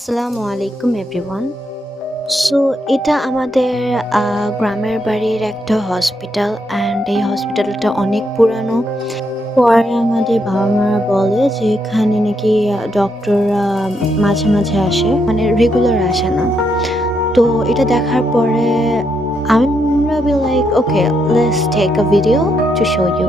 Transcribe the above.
আসসালামু আলাইকুম everyone. So এটা আমাদের গ্রামের বাড়ির একটা হসপিটাল অ্যান্ড এই হসপিটালটা অনেক পুরানো। পরে আমাদের বাবা-মারা বলে যে এখানে নাকি ডক্টররা মাঝে, মাঝে আসে। মানে রেগুলার আসে না। তো এটা দেখার পরে আমরা be like okay let's take a video to show you.